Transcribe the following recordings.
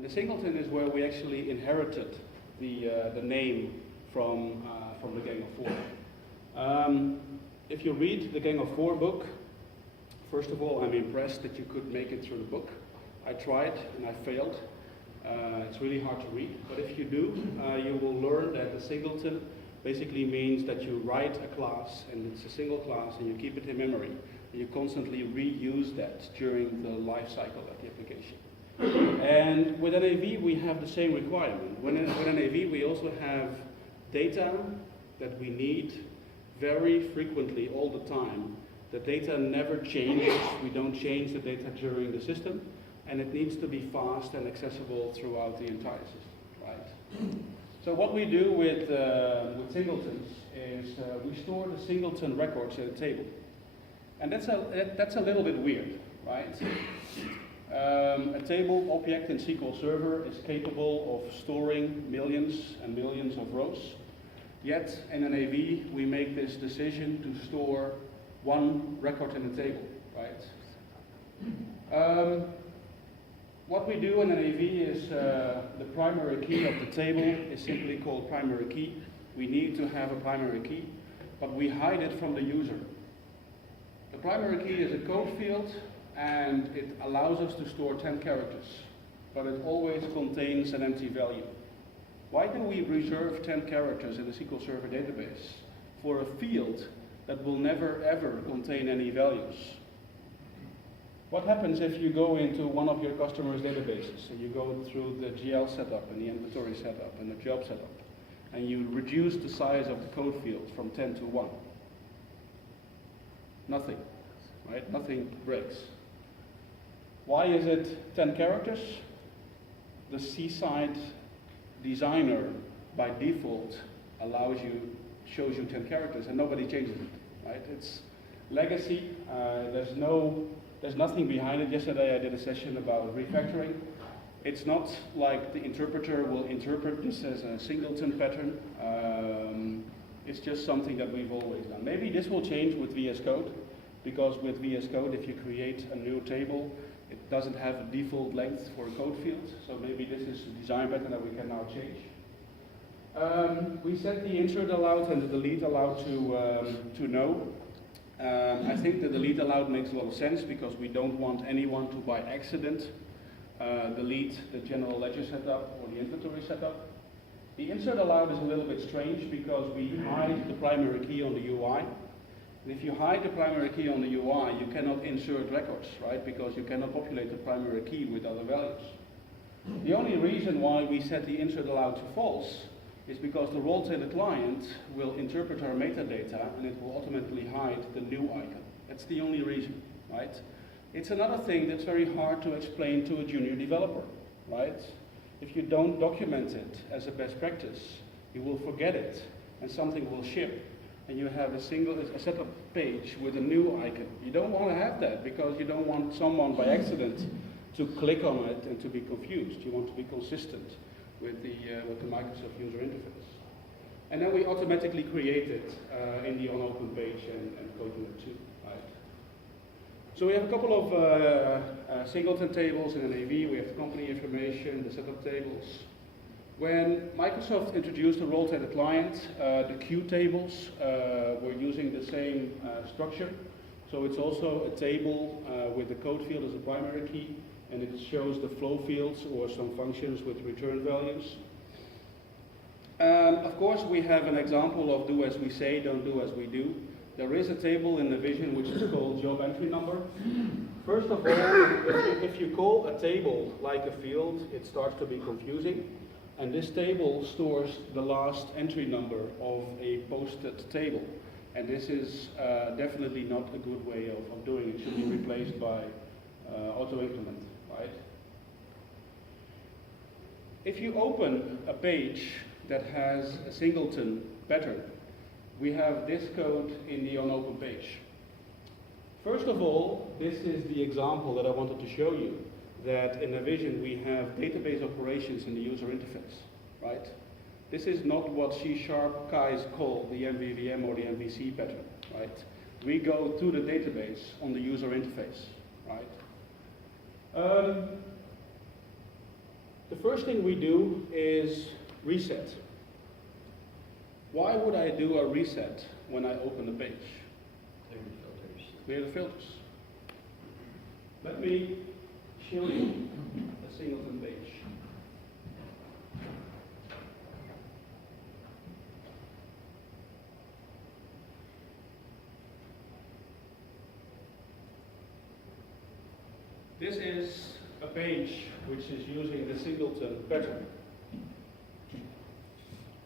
And the singleton is where we actually inherited the name from the Gang of Four. If you read the Gang of Four book, first of all, I'm impressed that you could make it through the book. I tried and I failed. It's really hard to read, but if you do, you will learn that the singleton basically means that you write a class, and it's a single class, and you keep it in memory, and you constantly reuse that during the life cycle of the application. And with NAV, we have the same requirement. With NAV, we also have data that we need very frequently, all the time. The data never changes. We don't change the data during the system, and it needs to be fast and accessible throughout the entire system, right? So what we do with singletons is we store the singleton records in a table. And that's a little bit weird, right? A table object in SQL Server is capable of storing millions and millions of rows. Yet in NAV, we make this decision to store one record in the table, right? What we do in NAV is the primary key of the table is simply called primary key. We need to have a primary key, but we hide it from the user. The primary key is a code field, and it allows us to store 10 characters, but it always contains an empty value. Why do we reserve 10 characters in the SQL Server database for a field that will never ever contain any values? What happens if you go into one of your customers' databases and you go through the GL setup and the inventory setup and the job setup, and you reduce the size of the code field from 10 to 1? Nothing, right? Nothing breaks. Why is it 10 characters? The Seaside designer by default shows you 10 characters, and nobody changes it, right? It's legacy. There's nothing behind it. Yesterday I did a session about refactoring. It's not like the interpreter will interpret this as a singleton pattern. It's just something that we've always done. Maybe this will change with VS Code, because with VS Code, if you create a new table, it doesn't have a default length for a code field. So maybe this is a design pattern that we can now change. We set the insert allowed and the delete allowed to no. I think the delete allowed makes a lot of sense because we don't want anyone to, by accident, delete the general ledger setup or the inventory setup. The insert allowed is a little bit strange because we hide the primary key on the UI. And if you hide the primary key on the UI, you cannot insert records, right? Because you cannot populate the primary key with other values. The only reason why we set the insert allowed to false is because the role-tailor client will interpret our metadata and it will automatically hide the new icon. That's the only reason, right? It's another thing that's very hard to explain to a junior developer, right? If you don't document it as a best practice, you will forget it and something will ship and you have a setup page with a new icon. You don't want to have that because you don't want someone by accident to click on it and to be confused. You want to be consistent with the Microsoft user interface. And then we automatically create it in the on-open page and CodeUnit 2, right? So we have a couple of singleton tables in NAV. We have the company information, the setup tables. When Microsoft introduced the role-tailor client, the queue tables were using the same structure. So it's also a table with the code field as a primary key, and it shows the flow fields or some functions with return values. Of course, we have an example of do as we say, don't do as we do. There is a table in the vision which is called job entry number. First of all, if you call a table like a field, it starts to be confusing. And this table stores the last entry number of a posted table. And this is definitely not a good way of doing it. It should be replaced by auto-implement, right? If you open a page that has a singleton pattern, we have this code in the on-open page. First of all, this is the example that I wanted to show you, that in a vision we have database operations in the user interface, right? This is not what C# guys call the MVVM or the MVC pattern, right? We go to the database on the user interface, right? The first thing we do is reset. Why would I do a reset when I open the page? Clear the filters. Clear the filters. Let me show you a Singleton page. This is a page which is using the Singleton pattern.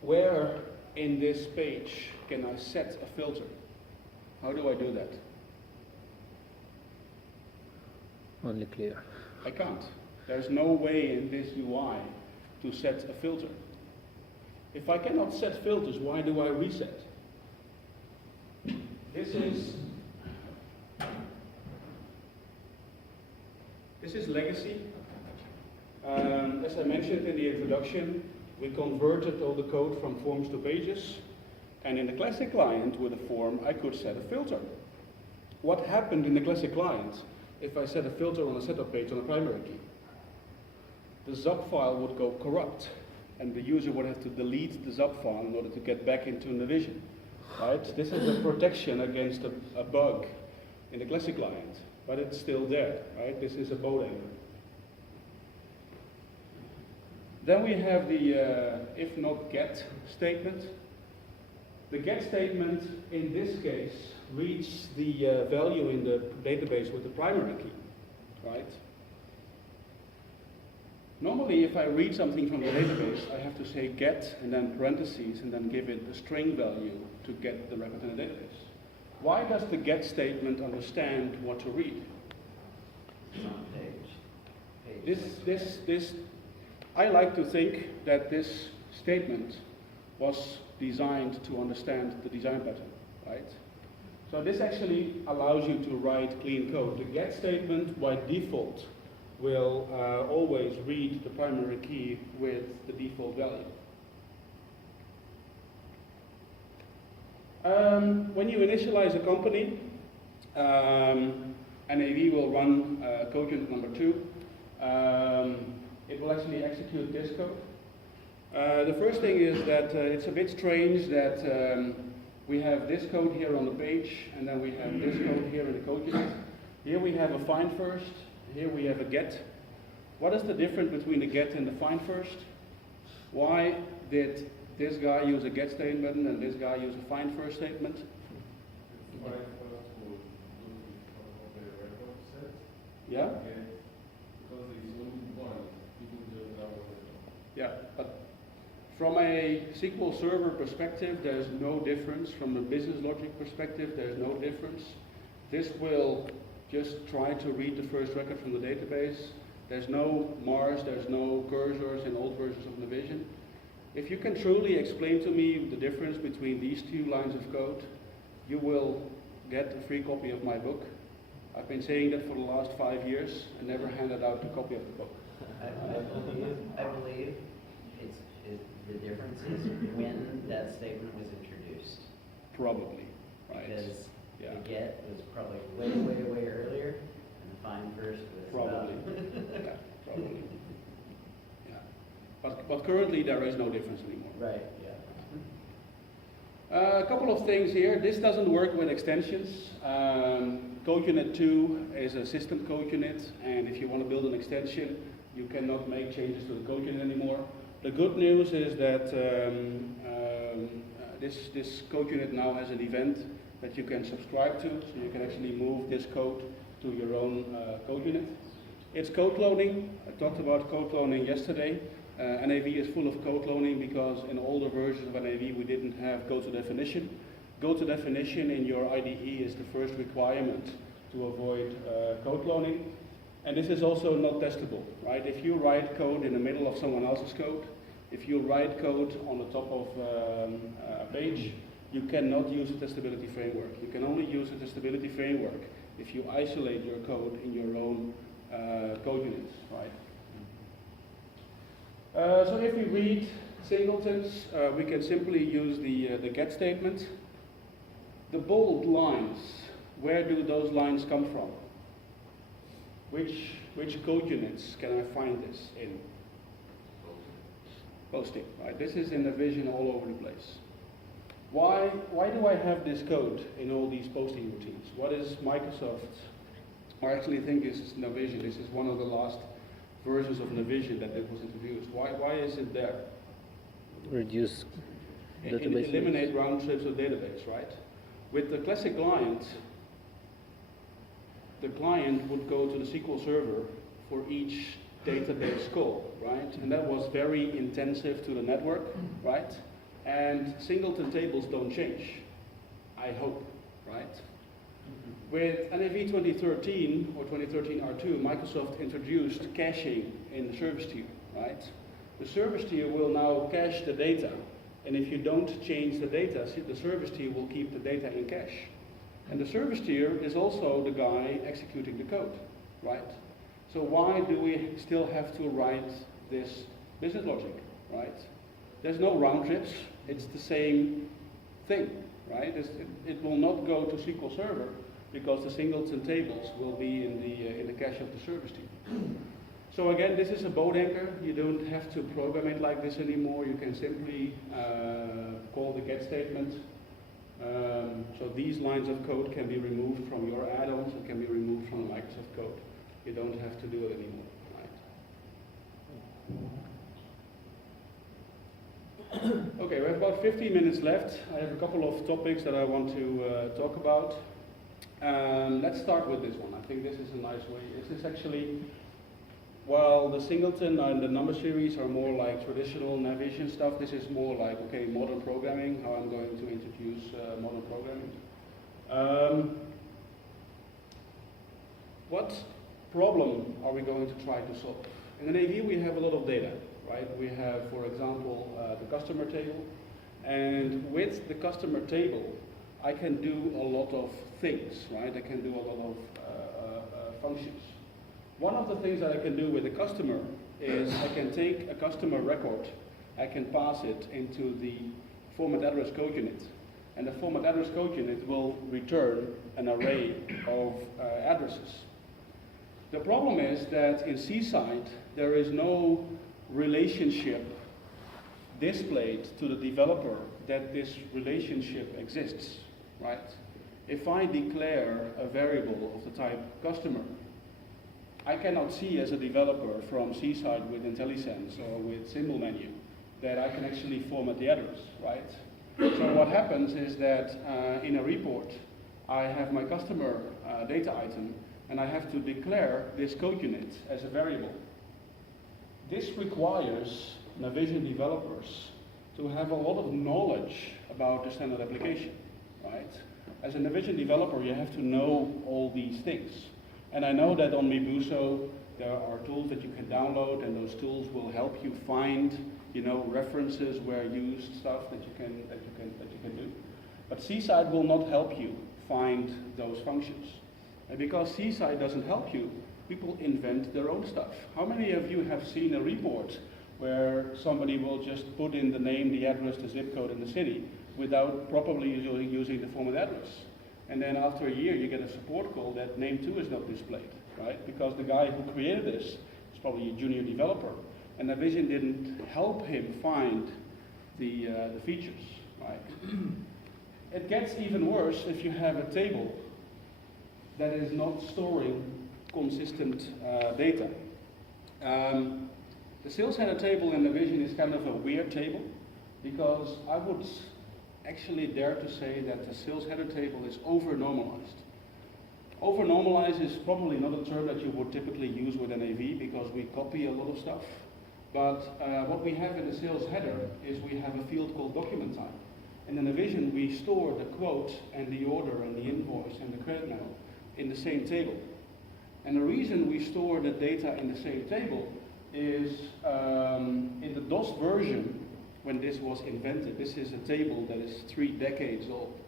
Where in this page can I set a filter? How do I do that? Only clear. I can't. There's no way in this UI to set a filter. If I cannot set filters, why do I reset? This is legacy. As I mentioned in the introduction, we converted all the code from forms to pages. And in the classic client with a form, I could set a filter. What happened in the classic client if I set a filter on a setup page on a primary key? The ZAP file would go corrupt, and the user would have to delete the ZAP file in order to get back into Navision. Right? This is a protection against a bug in the classic client, but it's still there. Right? This is a boat anchor. Then we have the if not get statement. The get statement in this case reads the value in the database with the primary key, right? Normally, if I read something from the database, I have to say get and then parentheses and then give it a string value to get the record in the database. Why does the get statement understand what to read? It's on page. I like to think that this statement was designed to understand the design pattern, right? So this actually allows you to write clean code. The get statement by default will always read the primary key with the default value. When you initialize a company, NAV will run code unit number 2. It will actually execute this code. The first thing is that it's a bit strange that we have this code here on the page, and then we have this code here in the code unit. Here we have a FineFirst, here we have a get. What is the difference between the get and the FineFirst? Why did this guy use a get statement and this guy use a FineFirst statement? Yeah? Yeah, but from a SQL Server perspective, there's no difference. From a business logic perspective, there's no difference. This will just try to read the first record from the database. There's no Mars, there's no cursors in old versions of Navision. If you can truly explain to me the difference between these two lines of code, you will get a free copy of my book. I've been saying that for the last 5 years and never handed out a copy of the book. I believe the difference is when that statement was introduced. Probably, right? Because yeah. the get was probably way earlier, and the FineFirst was probably. Yeah, probably. Yeah. But currently there is no difference anymore. Right. Yeah. A couple of things here. This doesn't work with extensions. Code unit 2 is a system code unit, and if you want to build an extension, you cannot make changes to the code unit anymore. The good news is that this code unit now has an event that you can subscribe to, so you can actually move this code to your own code unit. It's code cloning. I talked about code cloning yesterday. NAV is full of code cloning because in older versions of NAV we didn't have go to definition. Go to definition in your IDE is the first requirement to avoid code cloning. And this is also not testable, right? If you write code in the middle of someone else's code, if you write code on the top of a page, you cannot use a testability framework. You can only use a testability framework if you isolate your code in your own code units, right? So if we read singletons, we can simply use the get statement. The bold lines, where do those lines come from? Which code units can I find this in? posting, right? This is in Navision all over the place. Why do I have this code in all these posting routines? What is Microsoft, I actually think this is Navision, this is one of the last versions of Navision that was introduced. Why is it there? Reduce database. Eliminate round trips of database, right? With the classic client, the client would go to the SQL server for each database call, right? And that was very intensive to the network, right? And singleton tables don't change, I hope, right? With NAV 2013 or 2013 R2, Microsoft introduced caching in the service tier, right? The service tier will now cache the data, and if you don't change the data, the service tier will keep the data in cache. And the service tier is also the guy executing the code, right? So why do we still have to write this business logic, right? There's no round trips, it's the same thing, right? It will not go to SQL Server because the singleton tables will be in the cache of the service tier. So again, this is a boat anchor. You don't have to program it like this anymore. You can simply call the get statement. So these lines of code can be removed from your add-ons and can be removed from the Microsoft code. You don't have to do it anymore, right? Okay, we have about 15 minutes left. I have a couple of topics that I want to talk about. Let's start with this one. I think this is a nice way. This is actually, while the singleton and the number series are more like traditional Navision stuff, this is more like, okay, modern programming, how I'm going to introduce modern programming. What problem are we going to try to solve? In an AV we have a lot of data, right? We have, for example, the customer table, and with the customer table I can do a lot of things, right? I can do a lot of functions. One of the things that I can do with a customer is I can take a customer record, I can pass it into the format address code unit, and the format address code unit will return an array of addresses. The problem is that in C-side there is no relationship displayed to the developer that this relationship exists, right? If I declare a variable of the type customer, I cannot see as a developer from C-side with IntelliSense or with symbol menu that I can actually format the address, right? So what happens is that in a report, I have my customer data item, and I have to declare this code unit as a variable. This requires Navision developers to have a lot of knowledge about the standard application, right? As a Navision developer, you have to know all these things. And I know that on Mibuso, there are tools that you can download, and those tools will help you find, you know, references where used stuff that you can do. But C-side will not help you find those functions. And because C-side doesn't help you, people invent their own stuff. How many of you have seen a report where somebody will just put in the name, the address, the zip code, and the city without properly using the format address? And then after a year, you get a support call that name 2 is not displayed, right? Because the guy who created this is probably a junior developer, and Navision didn't help him find the features, right? It gets even worse if you have a table that is not storing consistent data. The sales header table in Navision is kind of a weird table, because I would actually dare to say that the sales header table is over-normalized. Over-normalized is probably not a term that you would typically use with an AV, because we copy a lot of stuff. But what we have in the sales header is we have a field called document type. In the Navision, we store the quote and the order and the invoice and the credit note in the same table. And the reason we store the data in the same table is in the DOS version, when this was invented, this is a table that is 3 decades old.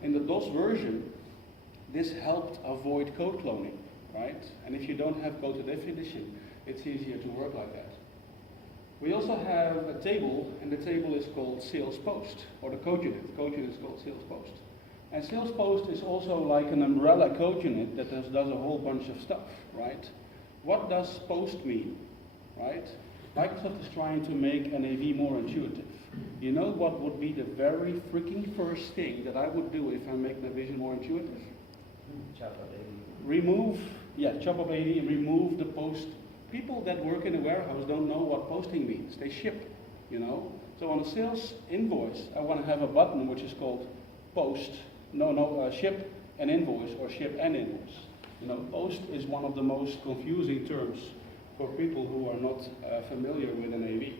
In the DOS version, this helped avoid code cloning, right? And if you don't have code to definition, it's easier to work like that. We also have a table, and the table is called sales post, or the code unit. The code unit is called sales post. And sales post is also like an umbrella code unit that does a whole bunch of stuff, right? What does post mean, right? Microsoft is trying to make NAV more intuitive. You know what would be the very freaking first thing that I would do if I make Navision more intuitive? Chop up AD. Remove, chop up AD and remove the post. People that work in a warehouse don't know what posting means. They ship, you know. So on a sales invoice, I want to have a button which is called post, ship an invoice or ship an invoice. You know, post is one of the most confusing terms for people who are not familiar with an AV,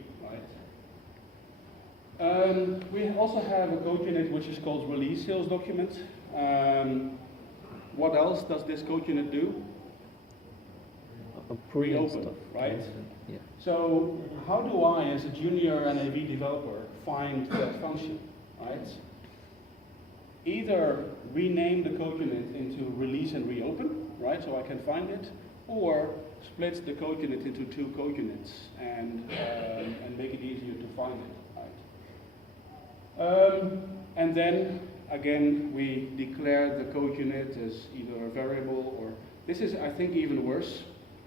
right? We also have a code unit which is called release sales document. What else does this code unit do? Approving Reopen, stuff. right? Yeah. So how do I, as a junior NAV developer, find that function, right? Either rename the code unit into release and reopen, right, so I can find it, or split the code unit into two code units and make it easier to find it, right? And then, again, we declare the code unit as either a variable or, this is, I think, even worse.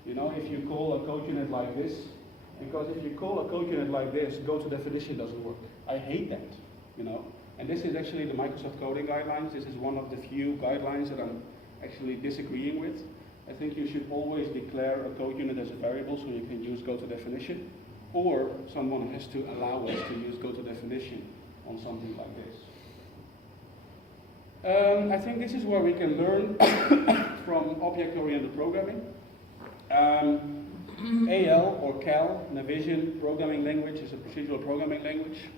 You know, if you call a code unit like this, because if you call a code unit like this, go to definition doesn't work. I hate that, you know. And this is actually the Microsoft coding guidelines. This is one of the few guidelines that I'm actually disagreeing with. I think you should always declare a code unit as a variable so you can use go to definition, or someone has to allow us to use go to definition on something like this. I think this is where we can learn from object-oriented programming. AL or CAL, Navision programming language, is a procedural programming language.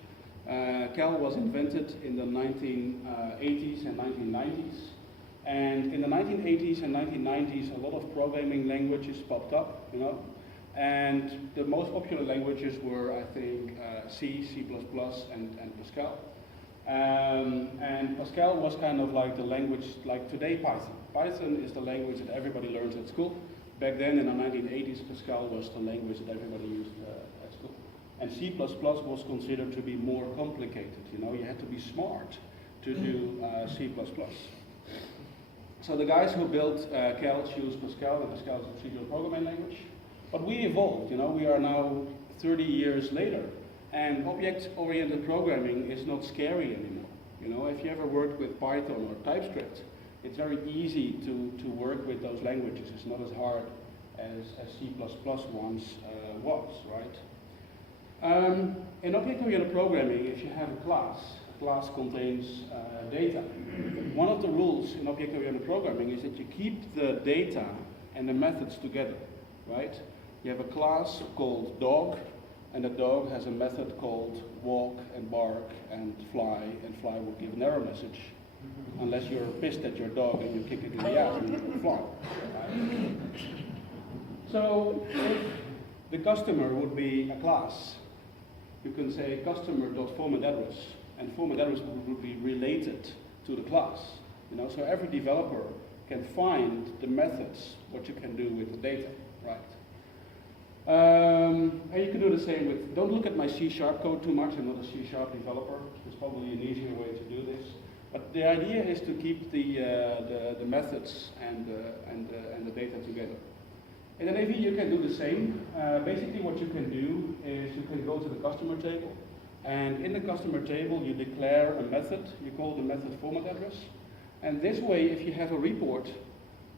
CAL was invented in the 1980s and 1990s. And in the 1980s and 1990s, a lot of programming languages popped up, you know. And the most popular languages were, I think, C, C++, and Pascal. And Pascal was kind of like the language, like today Python. Python is the language that everybody learns at school. Back then, in the 1980s, Pascal was the language that everybody used at school. And C++ was considered to be more complicated. You know, you had to be smart to do C++. So the guys who built CAL chose Pascal, and Pascal is a procedural programming language. But we evolved, you know, we are now 30 years later. And object-oriented programming is not scary anymore. You know, if you ever worked with Python or TypeScript, it's very easy to work with those languages. It's not as hard as C++ once was, right? In object-oriented programming, if you have a class contains data. One of the rules in object-oriented programming is that you keep the data and the methods together, right? You have a class called dog, and the dog has a method called walk and bark and fly will give an error message. Unless you're pissed at your dog and you kick it in the ass and it will fly. Right? So if the customer would be a class, you can say customer.formatAddress, and format address would be related to the class. You know, so every developer can find the methods, what you can do with the data, right? And you can do the same with, don't look at my C# code too much, I'm not a C# developer. There's probably an easier way to do this. But the idea is to keep the methods and the data together. In an AV, you can do the same. Basically, what you can do is you can go to the customer table, and in the customer table, you declare a method. You call the method format address. And this way, if you have a report,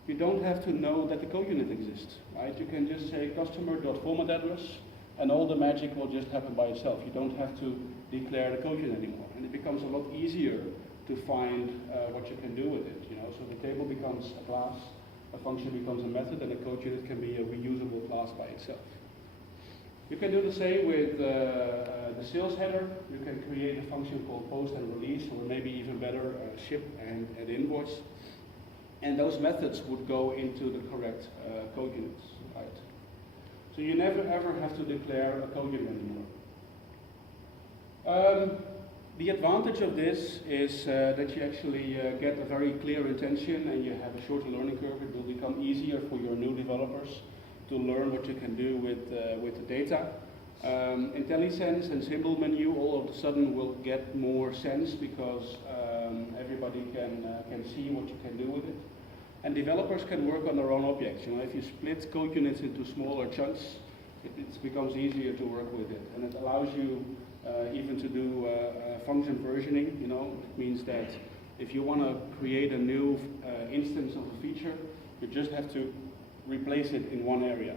you don't have to know that the code unit exists, right? You can just say customer.formatAddress, and all the magic will just happen by itself. You don't have to declare the code unit anymore, and it becomes a lot easier to find what you can do with it, you know. So the table becomes a class, a function becomes a method, and a code unit can be a reusable class by itself. You can do the same with the sales header. You can create a function called post and release, or maybe even better, ship and invoice. And those methods would go into the correct code units, right? So you never ever have to declare a code unit anymore. The advantage of this is that you actually get a very clear intention and you have a shorter learning curve. It will become easier for your new developers to learn what you can do with the data. IntelliSense and symbol menu all of a sudden will get more sense because everybody can see what you can do with it. And developers can work on their own objects. You know, if you split code units into smaller chunks, It becomes easier to work with it, and it allows you even to do function versioning. You know, it means that if you want to create a new instance of a feature, you just have to replace it in one area.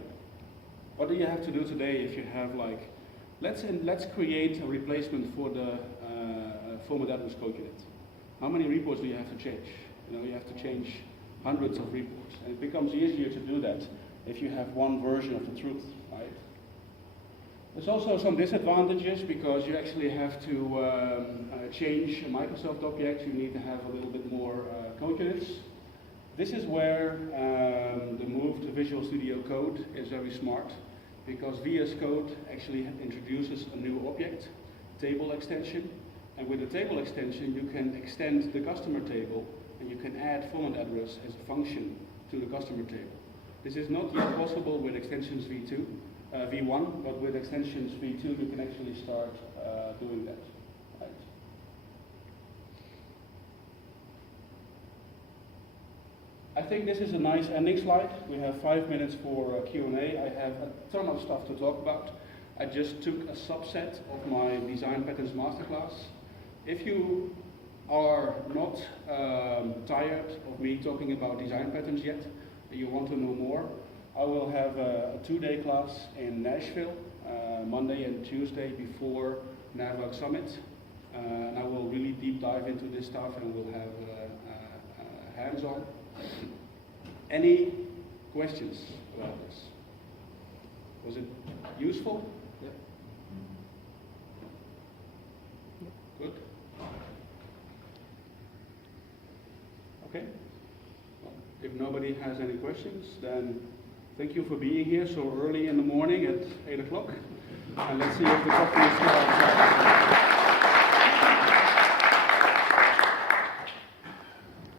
What do you have to do today if you have like, let's create a replacement for the format address code unit. How many reports do you have to change? You know, you have to change hundreds of reports, and it becomes easier to do that if you have one version of the truth, right? There's also some disadvantages because you actually have to change a Microsoft object. You need to have a little bit more code units. This is where the move to Visual Studio Code is very smart, because VS Code actually introduces a new object, table extension, and with the table extension you can extend the customer table and you can add format address as a function to the customer table. This is not yet possible with extensions V1, but with extensions V2 you can actually start doing that. Right. I think this is a nice ending slide. We have 5 minutes for Q&A. I have a ton of stuff to talk about. I just took a subset of my Design Patterns Masterclass. If you are not tired of me talking about design patterns yet, and you want to know more, I will have a 2-day class in Nashville, Monday and Tuesday before NAVOC Summit. And I will really deep dive into this stuff, and we'll have hands-on. Any questions about this? Was it useful? Yep. Good. Okay. Well, if nobody has any questions, then thank you for being here so early in the morning at 8 o'clock. And let's see if the coffee is still outside.